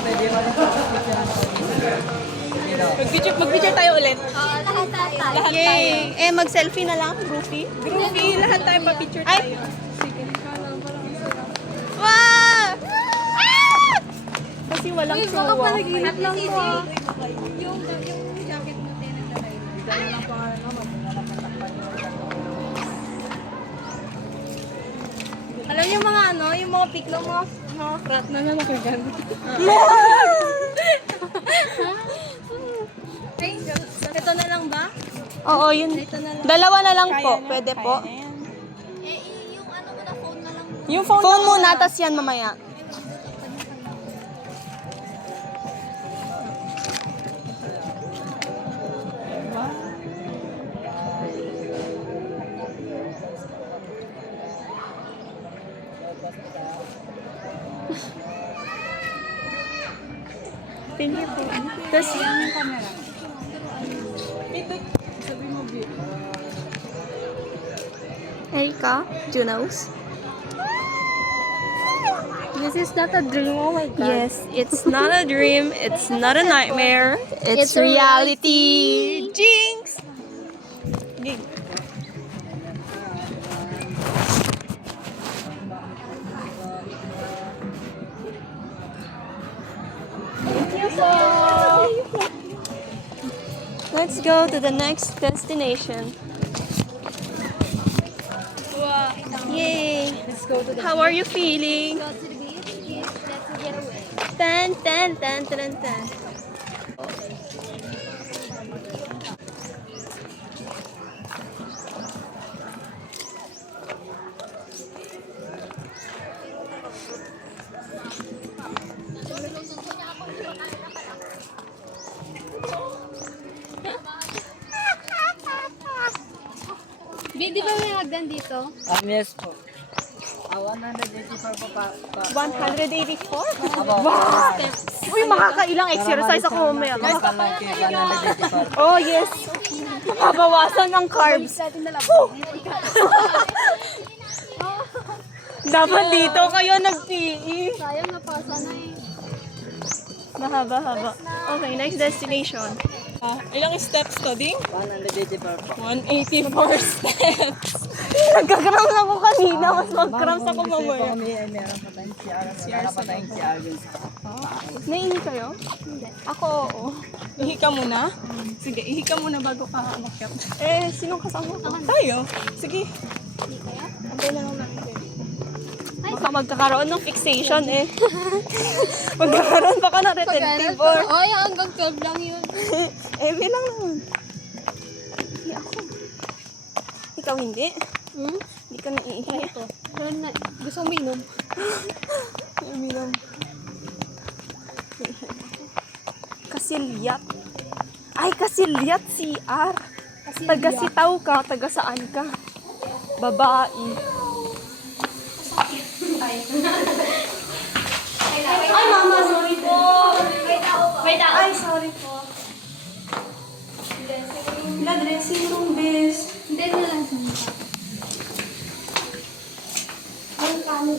pwede mo na Mag-picture tayo ulit. Lahat tayo. Lahat tayo. Yay! Eh, mag-selfie na lang, groupie. Groupie, lahat tayo pa-picture tayo. Wow! Ah! Kasi walang Baka suwa. panaginip lang mo. Yung jacket mo tinagdalay. Dahil lang pangalan mo, Alam niyo mga ano, yung mga pic ng mga frat na naman ka gan. Ay, ito na lang ba? Oo, yun. Dalawa na lang po. Pwede po. Eh, yung ano mo na phone na lang. Yung phone, Phone muna, tas yan mamaya. Thank you po. Tas, sabi mo, B. Erika, Junos. This is not a dream. Oh my God. Yes, it's not a dream. It's not a nightmare. It's It's a reality. Jinx! Let's go to the next destination. Yay! Let's go to the... How are you feeling? Go to the beach. Let's get away. Tan tan tan tan tan. Di ba may hagdan dito? Yes po. 184 po pa. 184? Wow! Uy, makakailang exercise ako mamaya. Yes, palagi 184. Oh, yes. Mabawasan ang carbs. Dapat dito kayo nag-PE. Sayang napasa na eh. Mahaba-haba. Okay, next destination. ilang steps to, Ding? 184 po. 184 steps. Nagkakrams ako kanina. Mas mag-crams ako Kasi po mamaya. kami ay meron pa tayong CR. Meron pa tayong CR yun. Naihi kayo? Hindi. Ako, oo. Ihi ka muna? Sige, ihi ka muna bago ka umakyat. Eh, sinong kasama ko? Tayo? Sige. Antay na lang natin. Baka magkakaroon ng fixation eh. Magkakaroon pa ka ng retentive or... Ay, hanggang 12 lang yun. Eh, bilang naman. Hindi ako. Ikaw hindi? Hmm? Hindi ka naiihi. Ito. Gusto mo inom? Bilang. Kasilyat. Ay, kasilyat CR. Taga Sitaw ka, taga saan ka? Babae. Ay, mama, sorry po. Wait, ay, sorry po. Dressing room, bes. Hindi na lang sa mukha. Ang kano,